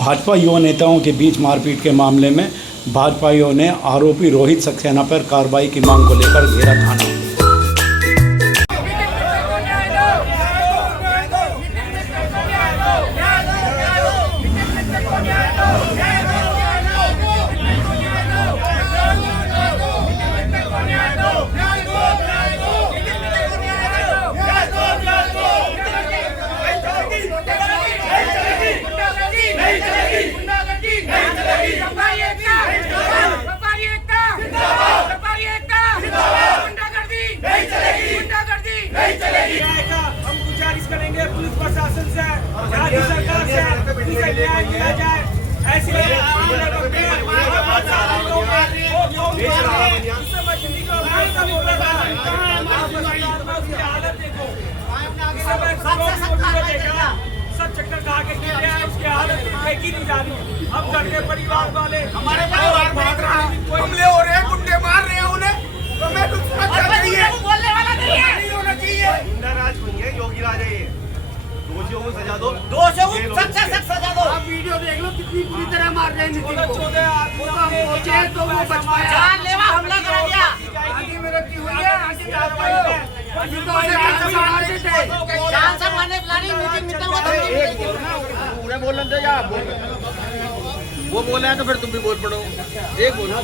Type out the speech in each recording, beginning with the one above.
भाजपा युवा नेताओं के बीच मारपीट के मामले में भाजपाइयों ने आरोपी रोहित सक्सेना पर कार्रवाई की मांग को लेकर घेरा थाना। हम गुजारिश करेंगे पुलिस प्रशासन से, राज्य सरकार से, इसे न्याय दिया जाए। ऐसे हालत देखो, सब चक्कर खा के गिर रहा है, उसकी हालत देखी नहीं जा रही। अब घर के परिवार वाले हमारे परिवार में हमले हो रहे हैं, गुंडे मार रहे हैं उन्हें, तो मैं कुछ बोलने वाला नहीं होना चाहिए। राज नहीं है, योगी राज है ये। दोषियों को सजा दो, दोषियों को सख्त से सख्त सजा दो। आप वीडियो देख लो कितनी बुरी तरह मार रहे हैं नितिन को। पहुंचे तो वो बच पाया। जानलेवा हमला करा गया। आगे में रखी हुई है, आगे कार्रवाई है। जान से मारने प्लानिंग नितिन मित्तल को धमकी मिली। पूरे बोलने दे या वो बोले हैं तो फिर तुम भी बोल पड़ो। एक बोलो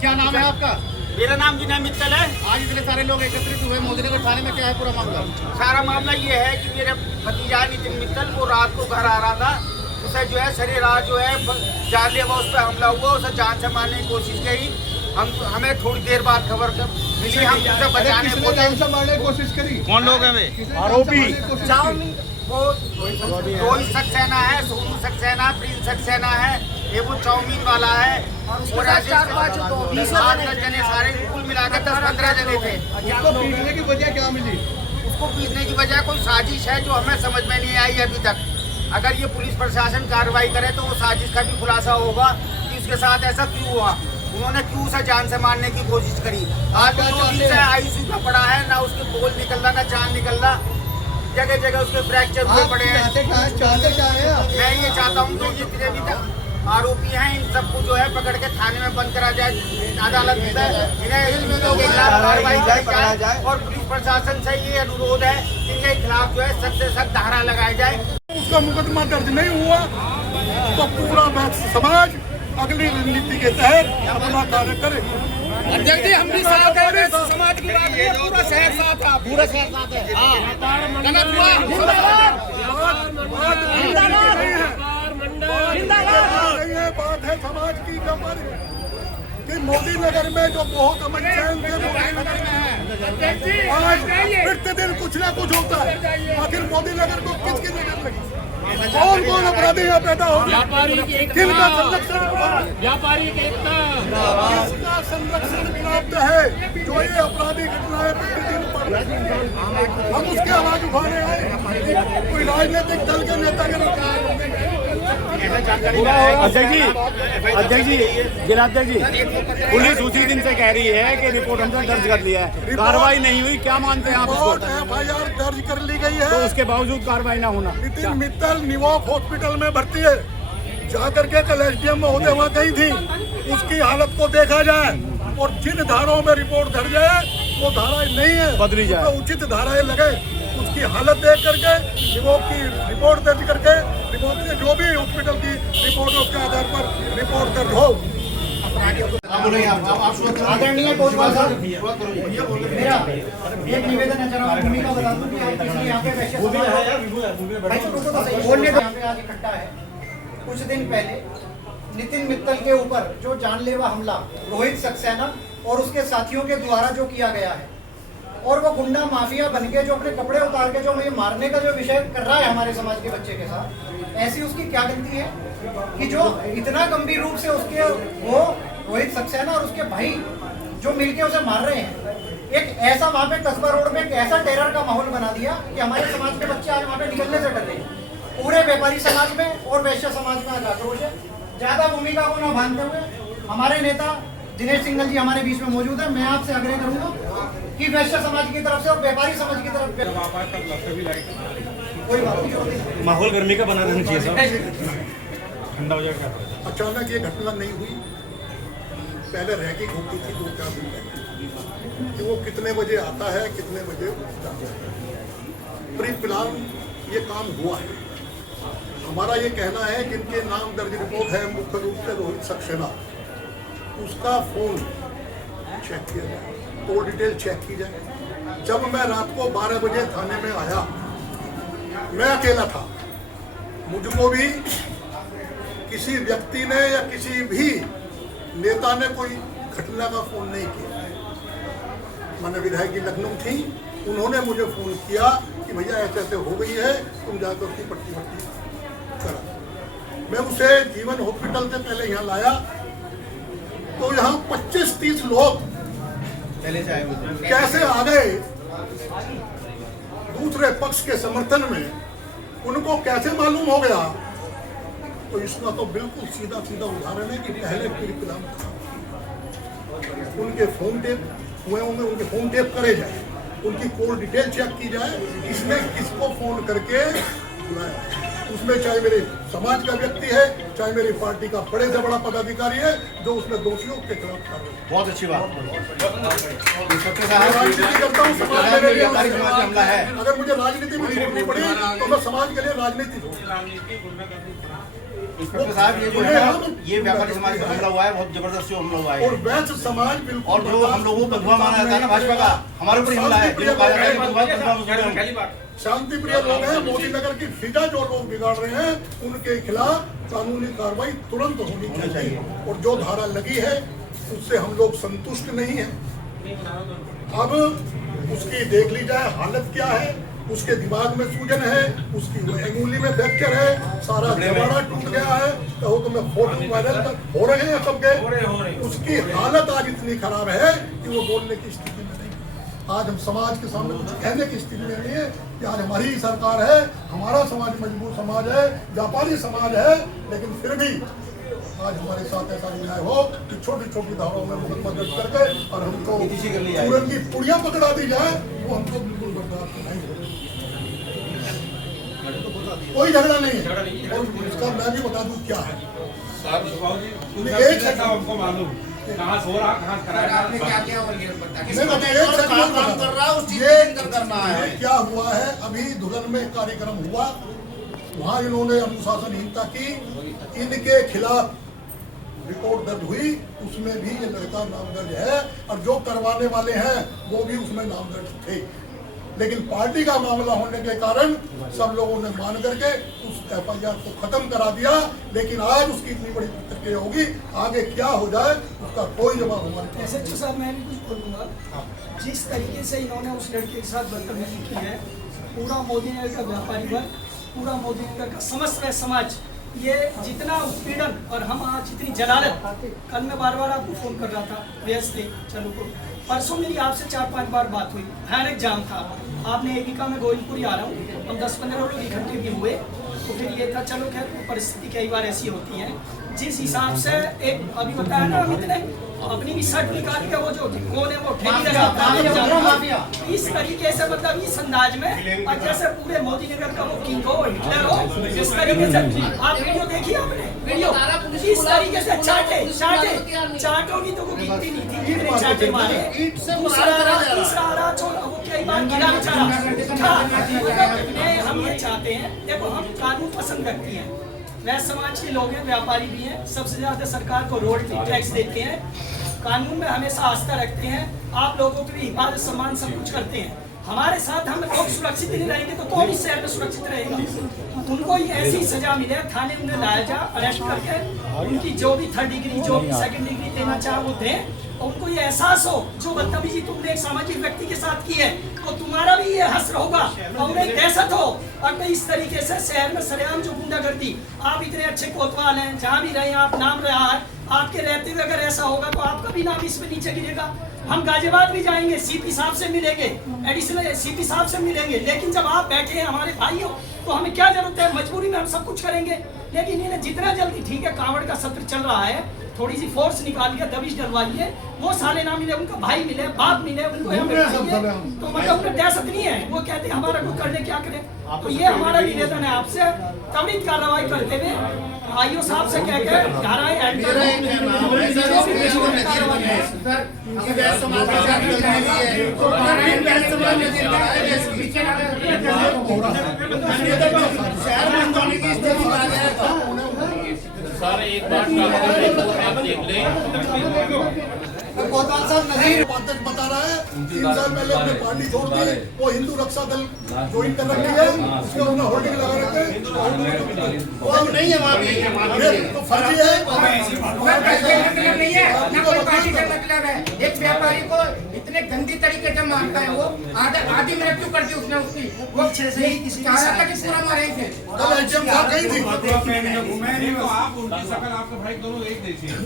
क्या नाम है आपका? मेरा नाम विनय मित्तल है। आज इतने सारे लोग एकत्रित हुए मोदीनगर थाने में, क्या है पूरा मामला? सारा मामला ये है कि मेरे भतीजा नितिन मित्तल वो रात को घर आ रहा था, उसे जो है सारी रात जो है जानलेवा उस पर हमला हुआ, उसे जान से मारने की कोशिश की। हमें थोड़ी देर बाद खबर मिली, हम उसे बचाने मारने की कोशिश करी। कौन लोग हैं वे आरोपी? वो रोहित सक्सेना है, सोनू सक्सेना, प्रिंस सक्सेना है, ये वो चाउमीन वाला है और ऐसे 20 जने सारे कुल मिलाकर 10-15 जने थे। उसको पीटने की वजह क्या मिली? उसको पीटने की वजह कोई साजिश है जो हमें समझ में नहीं आई अभी तक। अगर ये पुलिस प्रशासन कार्रवाई करे तो वो साजिश का भी खुलासा होगा कि उसके साथ ऐसा क्यों हुआ, उन्होंने क्यों उसे जान से मारने की कोशिश करी। आज 2 दिन से आईसीयू का पड़ा है, ना उसके बोल निकल रहा ना जान निकल रहा, जगह जगह उसके फ्रैक्चर हुए पड़े हैं। मैं ये चाहता हूँ कि जितने भी आरोपी हैं इन सबको जो है पकड़ के थाने में बंद करा जाए, अदालत में इनके खिलाफ कार्रवाई की जाए और पुलिस प्रशासन से ये अनुरोध है कि इनके खिलाफ जो है सख्त से सख्त धारा लगाई जाए। उसका मुकदमा दर्ज नहीं हुआ तो पूरा समाज अगली रणनीति के तहत अपना कार्य करेगा। अध्यक्ष जी, हम भी साथ हैं, समाज की बात है, पूरा शहर साथ है, पूरा शहर साथ है। गलत हुआ, बात है समाज की कमर कि मोदी नगर में जो बहुत अमन चैन थे, आज प्रतिदिन कुछ ना कुछ होता है। आखिर मोदी नगर को किसकी नजर लगी? कौन कौन अपराधी यहाँ पैदा हो गया? किसका संरक्षण हुआ? व्यापारी एकता, किसका संरक्षण प्राप्त है जो ये अपराधी घटनाएं प्रतिदिन पर हम उसकी आवाज उठाने आए? कोई राजनीतिक दल के नेता के अध्यक्ष जी, जिलाध्यक्ष जी, पुलिस उसी दिन से कह रही है कि रिपोर्ट हमने दर्ज कर लिया है, कार्रवाई नहीं हुई, क्या मानते हैं आप इसको? FIR दर्ज कर ली गई है, तो उसके बावजूद कार्रवाई ना होना? नितिन मित्तल निवॉक हॉस्पिटल में भर्ती है, जाकर के कल SDM महोदय वहाँ गई थी, उसकी हालत को देखा जाए और जिन धाराओं में रिपोर्ट दर्ज है वो धाराएं नहीं है, बदली जाए, तो उचित धाराएं लगे, उसकी हालत देख करके निवॉक की रिपोर्ट दर्ज करके जो भी हॉस्पिटल की रिपोर्ट उसके आधार पर रिपोर्ट दर्ज हो। आदरणीय कोतवाल साहब, मेरा एक निवेदन है, जरा भूमिका बता दूं कि आप इसलिए यहाँ पे वैश्य समाज आज इकट्ठा है। कुछ दिन पहले नितिन मित्तल के ऊपर जो जानलेवा हमला रोहित सक्सेना और उसके साथियों के द्वारा जो किया गया है, और वो गुंडा माफिया बन के जो अपने कपड़े उतार के जो मारने का जो विषय कर रहा है हमारे समाज के बच्चे के साथ, ऐसी उसकी क्या गलती है कि जो इतना गंभीर रूप से उसके वो रोहित सक्सेना और उसके भाई जो मिलके उसे मार रहे हैं, एक ऐसा वहाँ पे कस्बा रोड में एक ऐसा टेरर का माहौल बना दिया कि हमारे समाज के बच्चे आज वहाँ पे निकलने से डर रहे हैं। पूरे व्यापारी समाज में और वैश्य समाज में आज आक्रोश है। ज्यादा भूमिका को न बांधते हुए हमारे नेता दिनेश सिंघल जी हमारे बीच में मौजूद है। मैं आपसे आग्रह करूंगा कि वैश्य समाज की तरफ से और व्यापारी समाज की तरफ कोई बात नहीं, माहौल गर्मी का बना रहना चाहिए साहब, ठंडा हो जाएगा। अचानक ये घटना नहीं हुई, पहले रैगिंग होती थी 2-4 दिन पहले कि वो कितने बजे आता है कितने बजे जाता है। फिलहाल ये काम हुआ है। हमारा ये कहना है कि इनके नाम दर्ज रिपोर्ट है मुख्य रूप से रोहित सक्सेना, उसका फोन चेक किया जाए, कॉल डिटेल चेक की जाए। जब मैं रात को 12 बजे थाने में आया, मैं अकेला था, मुझको भी किसी व्यक्ति ने या किसी भी नेता ने कोई घटना का फोन नहीं किया। माननीय विधायक जी लखनऊ थी, उन्होंने मुझे फोन किया कि भैया ऐसे ऐसे हो गई है, तुम जाकर उसकी पट्टी करा। मैं उसे जीवन हॉस्पिटल से पहले यहाँ लाया तो यहाँ 25-30 लोग पहले से आए हुए थे। कैसे आ गए दूसरे पक्ष के समर्थन में, उनको कैसे मालूम हो गया। तो इसका तो बिल्कुल सीधा सीधा उदाहरण है कि पहले प्रिकलाम उनके फोन टेप हुए होंगे, उनके फोन टेप करे जाए, उनकी कॉल डिटेल चेक की जाए, किसने किसको फोन करके बुलाया। उसमें चाहे मेरे समाज का व्यक्ति है, चाहे मेरी पार्टी का बड़े से बड़ा पदाधिकारी है, जो उसमें दोषियों के खिलाफ कार्रवाई। बहुत अच्छी बात। राजनीति करता हूँ, समाज मेरे लिए व्यापारी समाज का हमला है। अगर मुझे राजनीति में छोड़नी पड़ी तो मैं समाज के लिए राजनीति इंस्पेक्टर साहब, ये जो है ये व्यापारी समाज का हमला हुआ है, बहुत जबरदस्ती हमला हुआ है। और वैश्य समाज बिल्कुल, और जो हम लोगों को बंधुआ माना जाता है ना भाजपा का, हमारे ऊपर हमला है। जिनको कहा जाता है कि बंधुआ शांति प्रिय लोग हैं। मोदी नगर की फिजा जो लोग बिगाड़ रहे हैं, उनके खिलाफ कानूनी कार्रवाई तुरंत होनी चाहिए। और जो धारा लगी है उससे हम लोग संतुष्ट नहीं है। अब उसकी देख ली जाए हालत क्या है। उसके दिमाग में सूजन है, उसकी अंगुली में फ्रैक्चर है, सारा जबाड़ा टूट गया है। कहो तो मैं फोटो वायरल हो रहे हैं सबके। उसकी हालत आज इतनी खराब है कि वो बोलने की स्थिति में नहीं। आज हम समाज के सामने कुछ कहने की स्थिति में नहीं है कि आज हमारी ही सरकार है, हमारा समाज मजबूत समाज है, व्यापारी समाज है, लेकिन फिर भी आज हमारे साथ ऐसा अन्याय हो कि छोटी छोटी धाराओं में मुकदमा दर्ज करके और हमको पूरन की पुड़िया पकड़ा दी जाए, वो हमको बिल्कुल बर्दाश्त नहीं होगी। कोई झगड़ा नहीं है। और इसका मैं भी बता दूं क्या है। हमको मालूम कहाँ सो रहा, कहाँ कराया, ये क्या हुआ है। अभी धुलन में कार्यक्रम हुआ, वहाँ इन्होंने अनुशासनहीनता की, इनके खिलाफ रिपोर्ट दर्ज हुई, उसमें भी ये लड़का नामदर्ज है और जो करवाने वाले हैं वो भी उसमें नामदर्ज थे। लेकिन पार्टी का मामला होने के कारण सब लोगों ने मान करके उस FIR को खत्म करा दिया। लेकिन आज उसकी इतनी बड़ी प्रक्रिया होगी, आगे क्या हो जाए उसका कोई जवाब हमारे पास। SHO साहब, मैं भी कुछ बोलूँगा। जिस तरीके से इन्होंने उस लड़के के साथ बदतमीजी की है, पूरा मोदी नगर का व्यापारी वर्ग, पूरा मोदी नगर का समस्त समाज, ये जितना उत्पीड़न और हम आज जितनी जलालत, कल मैं बार बार आपको फोन कर रहा था, व्यस्त थे चलो को, परसों मेरी आपसे 4-5 बार बात हुई, भयानक जाम था। आपने एविका में गोविंदपुरी आ रहा हूँ, हम 10-15 लोग इकट्ठे भी हुए, तो फिर ये था चलो खैर परिस्थिति कई बार ऐसी होती है। जिस हिसाब से एक अभी बताया ना अमित ने, अपनी भी शर्ट निकाल के वो जो कौन है वो ठेली लगाता है, इस तरीके से मतलब इस अंदाज में, और जैसे पूरे मोदी नगर का वो किंग हो, हिटलर हो, इस तरीके से आप वीडियो देखिए, आपने वीडियो इस तरीके से चाटोगी तो वो गिनती नहीं थी, कितने चाटे मारे, तीसरा छोड़ वो कई बार गिरा बेचारा। हम ये चाहते हैं, देखो हम कानून पसंद व्यक्ति हैं, वैश्य समाज के लोग हैं, व्यापारी भी हैं, सबसे ज्यादा सरकार को रोड टैक्स देते हैं, कानून में हमेशा आस्था रखते हैं, आप लोगों के लिए हिफाजत सम्मान सब कुछ करते हैं। हमारे साथ हम लोग सुरक्षित नहीं रहेंगे तो कौन इस शहर में सुरक्षित रहेगा। उनको ऐसी सजा मिले, थाने उन्हें लाया जा, अरेस्ट करके उनकी जो भी 3rd डिग्री जो भी 2nd डिग्री देना चाहे वो दें, और उनको ये एहसास हो जो बदतमीजी तुमने एक सामाजिक व्यक्ति के साथ की है तो तुम्हारा भी ये हश्र होगा, और उन्हें एक दहशत हो। और इस तरीके से शहर में सरेआम जो गुंडागर्दी, आप इतने अच्छे कोतवाल हैं, जहाँ भी रहे आप नाम रहा है, आपके रहते हुए अगर ऐसा होगा तो आपका भी नाम इसमें नीचे गिरेगा। हम गाजियाबाद भी जाएंगे, CP साहब से मिलेंगे, एडिशनल CP साहब से मिलेंगे, लेकिन जब आप बैठे हैं हमारे भाई हो तो हमें क्या जरूरत है, मजबूरी में हम सब कुछ करेंगे। लेकिन इन्हें जितना जल्दी, ठीक है कांवड़ का सत्र चल रहा है, थोड़ी सी फोर्स निकाल के दबिश डलवाई है, वो साले ना मिले, उनका भाई मिले, बाप मिले, उनको यहाँ बैठाइए, तो मतलब उन्हें दहशत नहीं है। वो कहते हैं हमारा को करने क्या करें। तो ये हमारा निवेदन है आपसे, त्वरित कार्रवाई करते हुए आईओ साहब से कह के धाराएं एंटर सारे एक बार आप देख लें। कोतवाल साहब नजीर उपाध्यक्ष बता रहा है 3 साल पहले अपने पार्टी छोड़ दी, वो हिंदू रक्षा दल ज्वाइन कर रखी है, उसके उन्होंने होल्डिंग लगा रखे हैं। वो अब नहीं है वहाँ भी, तो फर्जी है। नहीं है ना कोई पार्टी का मतलब है। एक व्यापारी को इतने गंदी तरीके से मारता है, वो आधी मृत्यु कर दी उसने उसकी। वो चाह रहा था कि पूरा मारे थे। कल एचएम साहब गई थी। आप उनकी शकल आपके भाई दोनों एक जैसी है।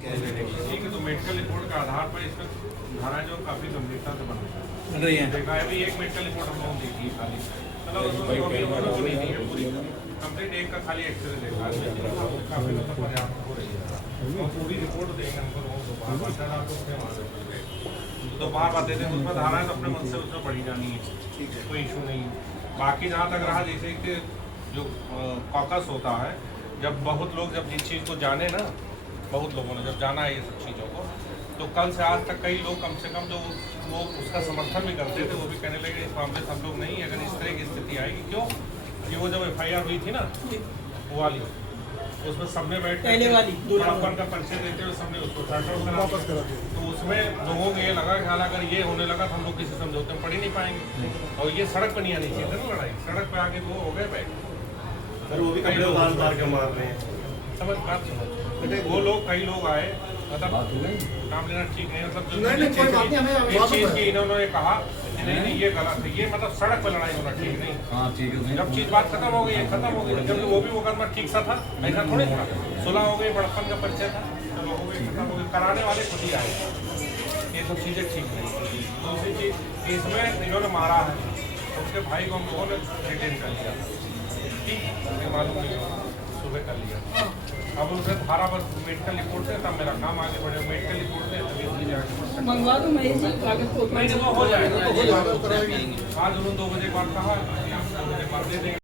ठीक है, तो मेडिकल रिपोर्ट के आधार पर इसमें धारा जो काफी गंभीरता से बन रही है। देखा है भी एक मेडिकल रिपोर्ट हम लोगों ने देखी है खाली, मतलब उसमें नहीं है पूरी कंप्लीट, एक का खाली एक्सरे देखा है, काफी मतलब पर्याप्त हो रही है। तो पूरी रिपोर्ट देंगे हमको लोगों को तो बाहर बात देते हैं, उसमें धाराएं तो अपने मन से उसमें बढ़ी जानी है, कोई इशू नहीं। बाकी जहाँ तक रहा जैसे कि जो कॉकस होता है, जब बहुत लोग जब जिस चीज़ को जाने ना, बहुत लोगों ने जब जाना है ये सब चीज़ों को, तो कल से आज तक कई लोग कम से कम जो वो उसका समर्थन भी करते थे, वो भी कहने लगे इस मामले से हम लोग नहीं, अगर इस तरह की स्थिति आएगी। क्यों कि वो जब FIR हुई थी ना वो वाली, उसमें सबने बैठ पहले वाली बड़प्पन का परिचय देते हुए सबने उसको वापस करा दिया। तो उसमें लोगों को ये लगा कि हाल अगर ये होने लगा तो हम लोग किसी समझौते में पढ़ ही नहीं पाएंगे, और ये सड़क पर नहीं आनी चाहिए ना लड़ाई, सड़क पे आके वो हो गए बैठ, वो भी कई लोग मार के मार रहे हैं। समझ बात समझ, वो लोग कई लोग आए, मतलब नाम लेना ठीक नहीं, मतलब एक चीज की इन्होंने कहा कि नहीं ये गलत है, ये मतलब सड़क पर लड़ाई होना ठीक नहीं। जब चीज बात खत्म हो गई, खत्म हो गई, जब वो भी मुकदमा ठीक सा था, ऐसा थोड़ी था, सुलह हो गई, बड़प्पन का परिचय था, तो लोगों को खत्म हो गई, कराने वाले खुद ही आए, ये सब चीजें ठीक नहीं। दूसरी चीज इसमें इन्होंने मारा है, उसके भाई को हम लोगों ने डिटेन कर लिया, ठीक मालूम नहीं सुबह कर लिया। अब उनसे धारा पर मेडिकल रिपोर्ट से तब मेरा काम आगे बढ़े, मेडिकल रिपोर्ट से तभी चीजें आगे बढ़ सकती। मंगवा दो मैं कागज को नहीं वो हो जाएगा, आज उन्होंने 2 बजे बाद कहा, 2 बजे बाद दे देंगे।